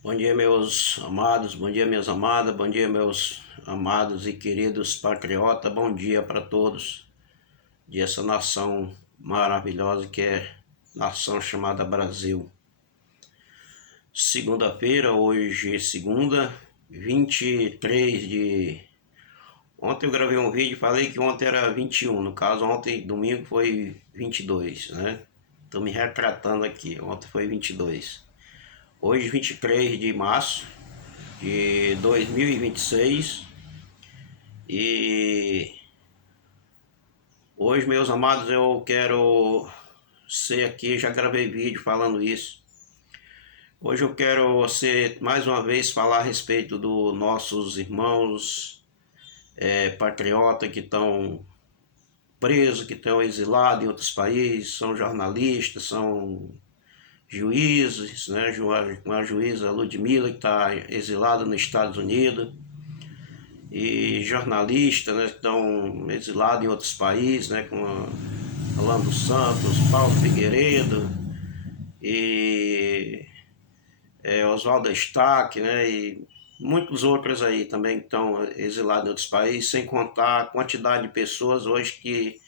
Bom dia, meus amados, bom dia, minhas amadas, bom dia, meus amados e queridos patriotas, bom dia para todos de essa nação maravilhosa que é nação chamada Brasil. Segunda-feira, hoje segunda, 23 de... Ontem eu gravei um vídeo e falei que ontem era 21, no caso ontem, domingo, foi 22, né? Tô me retratando aqui, ontem foi 22. Hoje, 23 de março de 2026. E hoje, meus amados, eu quero ser aqui, já gravei vídeo falando isso. Hoje eu quero ser mais uma vez falar a respeito dos nossos irmãos patriotas que estão presos, que estão exilados em outros países, são jornalistas, são juízes, né? A juíza Ludmilla, que está exilada nos Estados Unidos, e jornalistas, né, que estão exilados em outros países, né, como Orlando Santos, Paulo Figueiredo e Oswaldo Stack, né, e muitos outros aí também que estão exilados em outros países, sem contar a quantidade de pessoas hoje que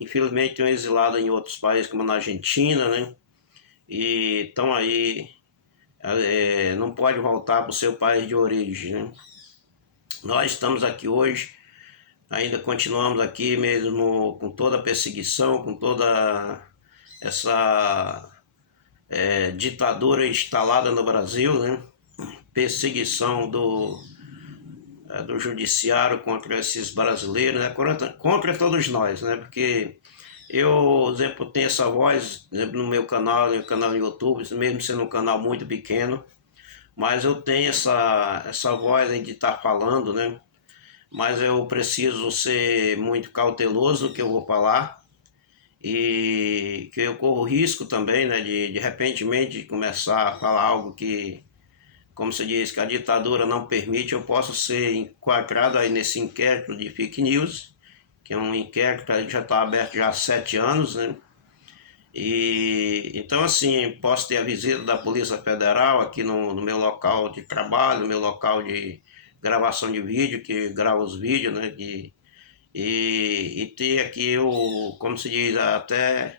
infelizmente estão exiladas em outros países, como na Argentina, né, e estão aí, não pode voltar para o seu país de origem, né. Nós estamos aqui hoje, ainda continuamos aqui mesmo com toda a perseguição, com toda essa ditadura instalada no Brasil, né? Perseguição do judiciário contra esses brasileiros, né? Contra todos nós, né? Porque eu, por exemplo, tenho essa voz, por exemplo, no meu canal no YouTube, mesmo sendo um canal muito pequeno, mas eu tenho essa voz de estar falando, né? Mas eu preciso ser muito cauteloso no que eu vou falar e que eu corro risco também, né, de repentemente começar a falar algo que, como se diz, que a ditadura não permite, eu posso ser enquadrado aí nesse inquérito de fake news, que é um inquérito que já está aberto já há 7 anos, né? E então assim, posso ter a visita da Polícia Federal aqui no meu local de trabalho, no meu local de gravação de vídeo, que grava os vídeos, né? E ter aqui como se diz, até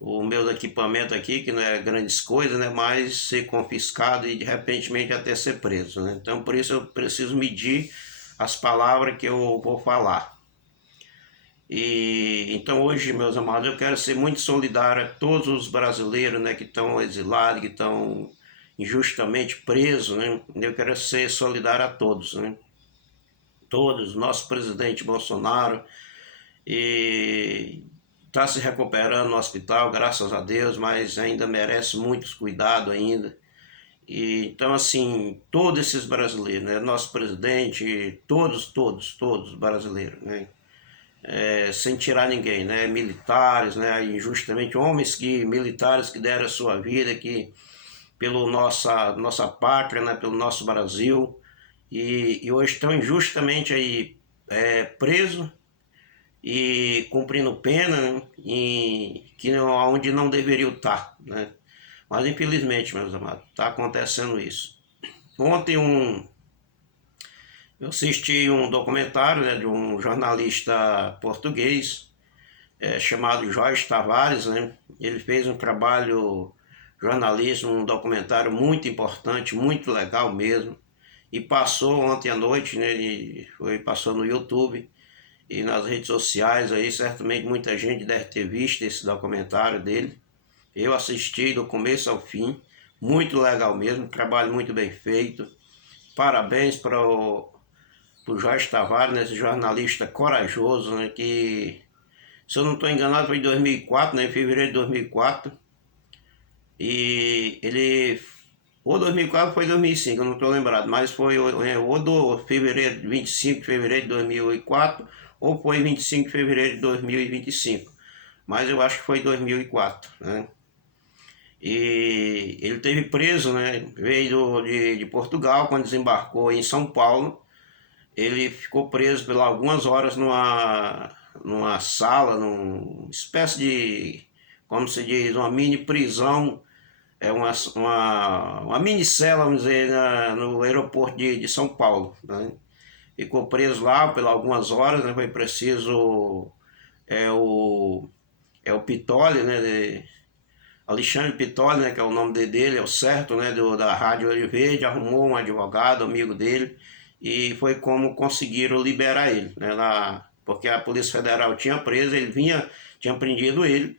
o meu equipamento aqui, que não é grandes coisas, né? Mas ser confiscado e de repente até ser preso, né? Então por isso eu preciso medir as palavras que eu vou falar. E então hoje, meus amados, eu quero ser muito solidário a todos os brasileiros, né, que estão exilados, que estão injustamente presos, né? Eu quero ser solidário a todos, né? Todos, nosso presidente Bolsonaro e está se recuperando no hospital, graças a Deus, mas ainda merece muitos cuidados ainda. E, então, assim, todos esses brasileiros, né? Nosso presidente, todos brasileiros, né? Sem tirar ninguém, né? Militares, né? Injustamente, militares que deram a sua vida aqui pela nossa pátria, né? Pelo nosso Brasil, e hoje estão injustamente aí presos e cumprindo pena, né? Onde não deveriam estar, né? Mas infelizmente, meus amados, está acontecendo isso. Ontem eu assisti um documentário, né, de um jornalista português chamado Jorge Tavares, né? Ele fez um trabalho jornalístico, um documentário muito importante, muito legal mesmo. E passou ontem à noite, né? Passou no YouTube e nas redes sociais aí, certamente muita gente deve ter visto esse documentário dele. Eu assisti do começo ao fim, muito legal mesmo, trabalho muito bem feito. Parabéns para o Jorge Tavares, né, esse jornalista corajoso, né, que, se eu não estou enganado, foi em 2004, né, em fevereiro de 2004. E ele, ou 2004 ou foi 2005, eu não estou lembrado, mas foi ou do fevereiro, 25 de fevereiro de 2004, ou foi 25 de fevereiro de 2025. Mas eu acho que foi 2004, né? E ele teve preso, né? Veio de Portugal, quando desembarcou em São Paulo. Ele ficou preso por algumas horas numa sala, numa espécie de, como se diz, uma mini prisão é uma minicela, vamos dizer, no aeroporto de São Paulo, né? Ficou preso lá por algumas horas, né? Foi preciso, é o, é o Pitoli, né? Alexandre Pitoli, né? Que é o nome dele, é o certo, né? Da Rádio Ouro Verde, arrumou um advogado, amigo dele, e foi como conseguiram liberar ele, né? Porque a Polícia Federal tinha preso, tinha prendido ele,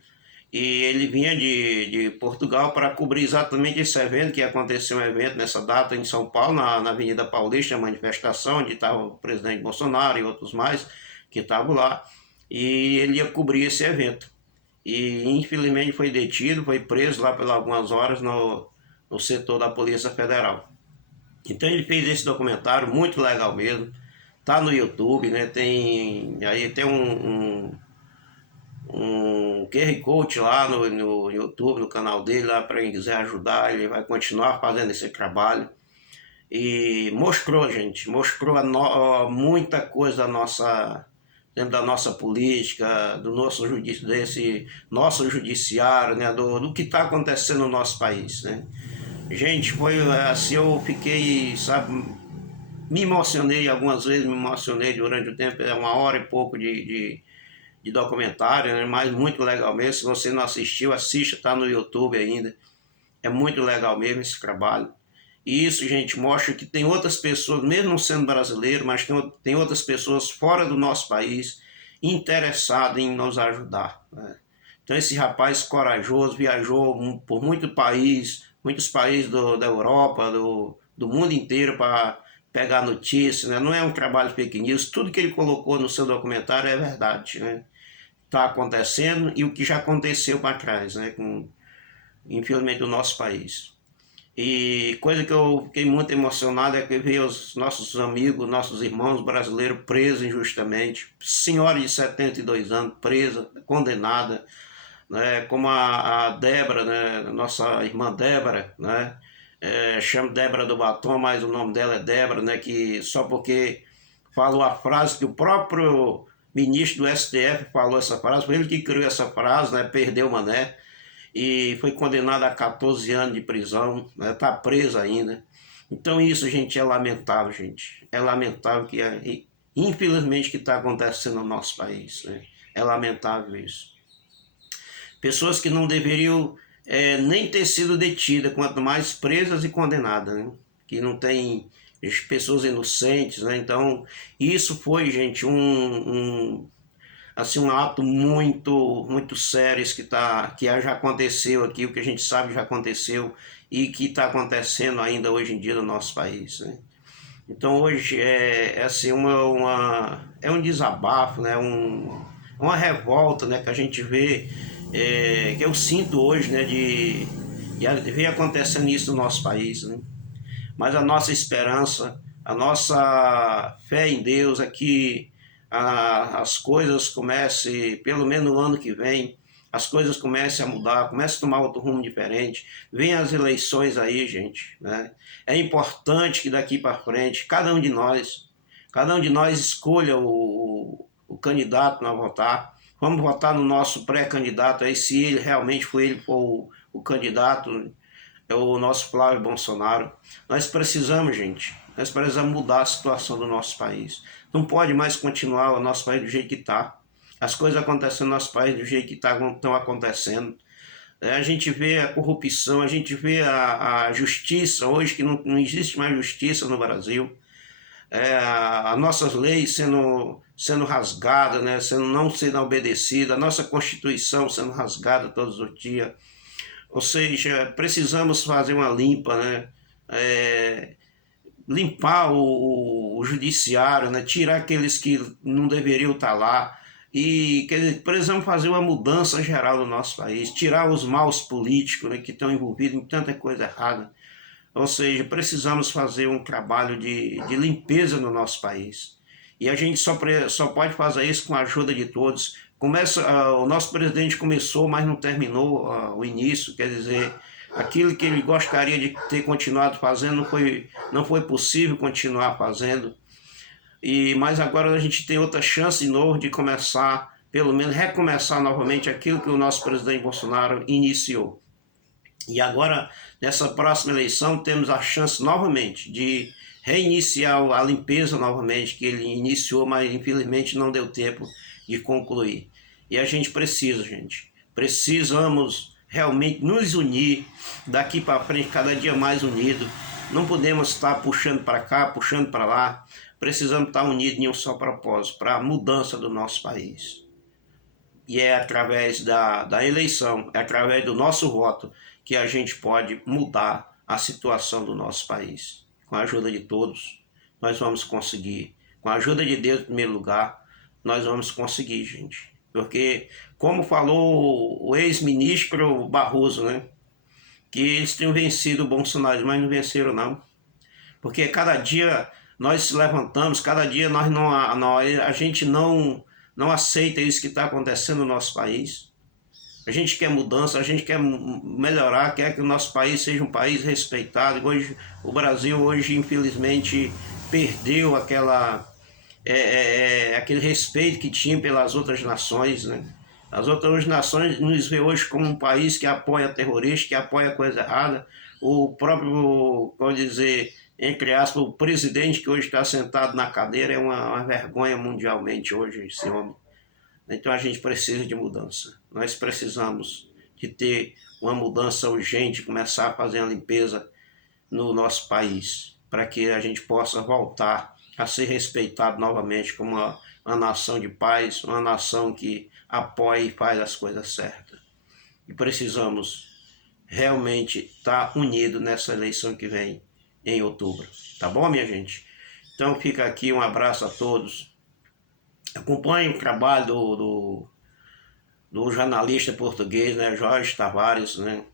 e ele vinha de Portugal para cobrir exatamente esse evento, que aconteceu um evento nessa data em São Paulo, na Avenida Paulista, a manifestação, onde estava o presidente Bolsonaro e outros mais que estavam lá, e ele ia cobrir esse evento. E infelizmente foi detido, foi preso lá por algumas horas no setor da Polícia Federal. Então ele fez esse documentário, muito legal mesmo, tá no YouTube, né? Tem um QR Code lá no YouTube, no canal dele, lá para quem quiser ajudar, ele vai continuar fazendo esse trabalho. E mostrou, gente, muita coisa dentro da nossa política, do nosso desse nosso judiciário, né, do que está acontecendo no nosso país, né. Gente, foi assim, eu fiquei, sabe, me emocionei algumas vezes, me emocionei durante o tempo, é 1 hora e pouco de documentário, né, mas muito legal mesmo. Se você não assistiu, assista, está no YouTube ainda. É muito legal mesmo esse trabalho. E isso, gente, mostra que tem outras pessoas, mesmo não sendo brasileiro, mas tem outras pessoas fora do nosso país interessadas em nos ajudar, né? Então esse rapaz corajoso viajou por muitos países da Europa, do mundo inteiro para pegar notícias, né? Não é um trabalho fake news, tudo que ele colocou no seu documentário é verdade, né? Está acontecendo e o que já aconteceu para trás, né? Infelizmente, no nosso país. E coisa que eu fiquei muito emocionado é que ver os nossos amigos, nossos irmãos brasileiros presos injustamente. Senhora de 72 anos, presa, condenada, né? Como a Débora, né? Nossa irmã Débora, né? Chama Débora do Batom, mas o nome dela é Débora, né? Que só porque falou a frase que o próprio ministro do STF falou essa frase, foi ele que criou essa frase, né? Perdeu o mané, e foi condenado a 14 anos de prisão, né? Tá preso ainda. Então isso, gente, é lamentável, gente. É lamentável infelizmente, que está acontecendo no nosso país, né? É lamentável isso. Pessoas que não deveriam nem ter sido detidas, quanto mais presas e condenadas, né? Que não tem pessoas inocentes, né? Então isso foi, gente, assim, um ato muito sério que já aconteceu aqui, o que a gente sabe já aconteceu e que está acontecendo ainda hoje em dia no nosso país, né? Então hoje é assim, é um desabafo, né? Uma revolta, né? Que a gente vê, que eu sinto hoje, né? De ver acontecendo isso no nosso país, né? Mas a nossa esperança, a nossa fé em Deus é que as coisas comecem, pelo menos no ano que vem, as coisas comecem a mudar, comecem a tomar outro rumo diferente. Vem as eleições aí, gente, né? É importante que daqui para frente, cada um de nós escolha o candidato a votar. Vamos votar no nosso pré-candidato aí, se ele realmente for o candidato, é o nosso Flávio Bolsonaro. Nós precisamos, gente, nós precisamos mudar a situação do nosso país. Não pode mais continuar o nosso país do jeito que está. As coisas acontecendo no nosso país do jeito que estão acontecendo. A gente vê a corrupção, a gente vê a justiça hoje, que não existe mais justiça no Brasil. As nossas leis sendo rasgadas, né? Não sendo obedecidas, a nossa Constituição sendo rasgada todos os dias. Ou seja, precisamos fazer uma limpa, né? Limpar o judiciário, né? Tirar aqueles que não deveriam estar lá. E precisamos fazer uma mudança geral no nosso país, tirar os maus políticos, né, que estão envolvidos em tanta coisa errada. Ou seja, precisamos fazer um trabalho de limpeza no nosso país. E a gente só pode fazer isso com a ajuda de todos. O nosso presidente começou, mas não terminou o início, quer dizer, aquilo que ele gostaria de ter continuado fazendo não foi possível continuar fazendo. Mas agora a gente tem outra chance de novo de começar, pelo menos recomeçar novamente aquilo que o nosso presidente Bolsonaro iniciou. E agora, nessa próxima eleição, temos a chance novamente de reiniciar a limpeza novamente, que ele iniciou, mas infelizmente não deu tempo de concluir. E a gente precisa, gente, precisamos realmente nos unir daqui para frente, cada dia mais unidos. Não podemos estar puxando para cá, puxando para lá. Precisamos estar unidos em um só propósito, para a mudança do nosso país. E é através da eleição, é através do nosso voto que a gente pode mudar a situação do nosso país. Com a ajuda de todos, nós vamos conseguir. Com a ajuda de Deus, em primeiro lugar, nós vamos conseguir, gente. Porque, como falou o ex-ministro Barroso, né? Que eles tinham vencido o Bolsonaro, mas não venceram, não. Porque cada dia nós se levantamos, cada dia a gente não aceita isso que está acontecendo no nosso país. A gente quer mudança, a gente quer melhorar, quer que o nosso país seja um país respeitado. Hoje, o Brasil, hoje, infelizmente, perdeu aquele respeito que tinha pelas outras nações, né? As outras nações nos vê hoje como um país que apoia terrorista, que apoia coisa errada. O próprio, vou dizer, entre aspas, o presidente que hoje está sentado na cadeira é uma vergonha mundialmente hoje, esse homem. Então a gente precisa de mudança. Nós precisamos de ter uma mudança urgente, começar a fazer a limpeza no nosso país, para que a gente possa voltar a ser respeitado novamente como uma nação de paz, uma nação que apoia e faz as coisas certas. E precisamos realmente estar unidos nessa eleição que vem em outubro. Tá bom, minha gente? Então fica aqui um abraço a todos. Acompanhe o trabalho do jornalista português, né, Jorge Tavares, né?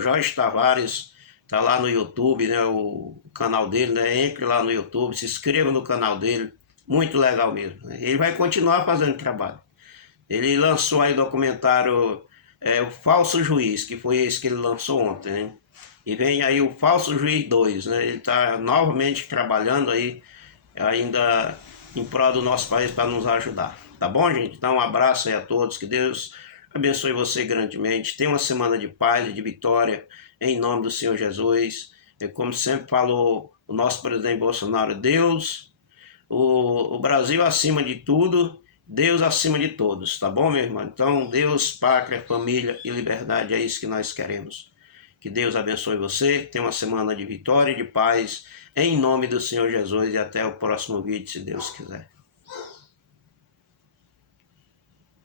@Jorge Tavares, tá lá no YouTube, né, o canal dele, né? Entre lá no YouTube, se inscreva no canal dele, muito legal mesmo. Né? Ele vai continuar fazendo trabalho. Ele lançou aí o documentário O Falso Juiz, que foi esse que ele lançou ontem, né? E vem aí o Falso Juiz 2, né? Ele está novamente trabalhando aí, ainda em prol do nosso país para nos ajudar. Tá bom, gente? Então um abraço aí a todos, que Deus abençoe você grandemente. Tenha uma semana de paz e de vitória, em nome do Senhor Jesus. E como sempre falou o nosso presidente Bolsonaro, Deus, o Brasil acima de tudo, Deus acima de todos, tá bom, meu irmão? Então, Deus, pátria, família e liberdade, é isso que nós queremos. Que Deus abençoe você, tenha uma semana de vitória e de paz, em nome do Senhor Jesus, e até o próximo vídeo, se Deus quiser.